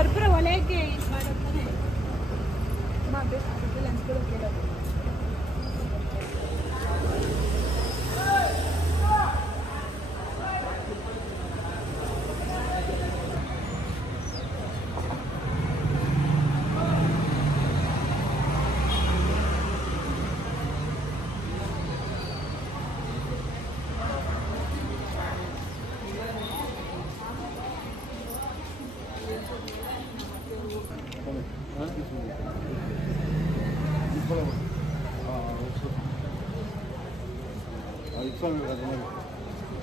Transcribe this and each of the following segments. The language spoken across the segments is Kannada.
ಕರ್ಪೂರ ಒಲೆಗೆ ಇದು ಮಾಡುತ್ತಾನೆ ಮಾಡ್ಬೇಕು ಅದಕ್ಕೆ ಲಂಚ್ಗಳು ಕೇಳೋದು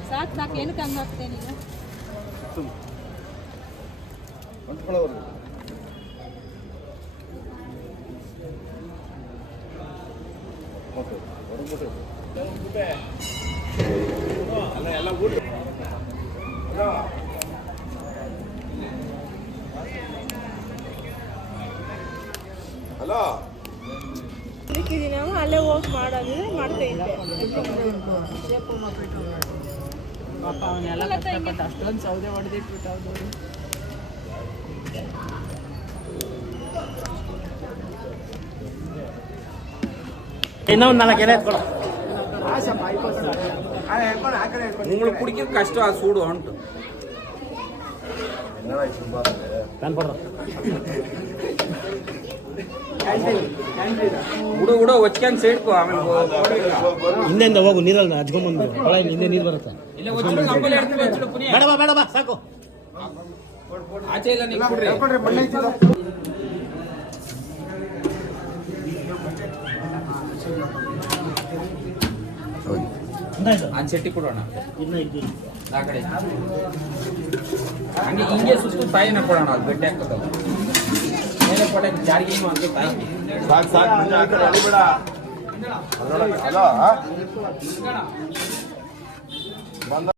ಸಾಕು ಸಾಕು ಏನಕ್ಕೆ ಹಂಗೆ ಹಾಕ್ತೆ ನೀನು ನಾವು ಅಲ್ಲೇ ಹೋಗಿ ಮಾಡೋದು ಮಾಡ್ತಾ ಅಷ್ಟೊಂದು ಸೌದೆ ಹೊಡೆದಿಟ್ಬಿಟ್ಟು ಅವ್ರು ಇನ್ನೊಂದು ನಾಲ್ಕು ಎಲೆ ನಿಮ್ಗೆ ಕಷ್ಟ ಸೂಡು ಉಂಟು ಕನ್ಪಡ್ರ ಕೊಡ್ರ ಉಡ ಒಚ್ಕೊಂಡ್ ಸೇಡ್ಕೊ ಆಮೇಲೆ ಹೋಗು ನೀರಲ್ಲ ಹಚ್ಕೊಂಬಂದು ಹೊಳೆ ಹಿಂದೆ ನೀರು ಬರುತ್ತೆ. ಬೇಡ ಬಾ ಬೇಡ ಬಾ ಸಾಕು. ಆಚೆ ಇಲ್ಲ ನೀವು ಕೊಡೋಣ. ಆ ಕಡೆ ಹಂಗೆ ಹಿಂಗೆ ಸುಸ್ತು ತಾಯಿನ ಕೊಡೋಣ ಅದು ಬೆಟ್ಟೆ ಹಾಕೋದಲ್ಲ ಕೊಡೆ ಜಾರಿಗೆ ಸಾಕು ಸಾಕು ಮುಂದೆ ಆ? ಬಂದ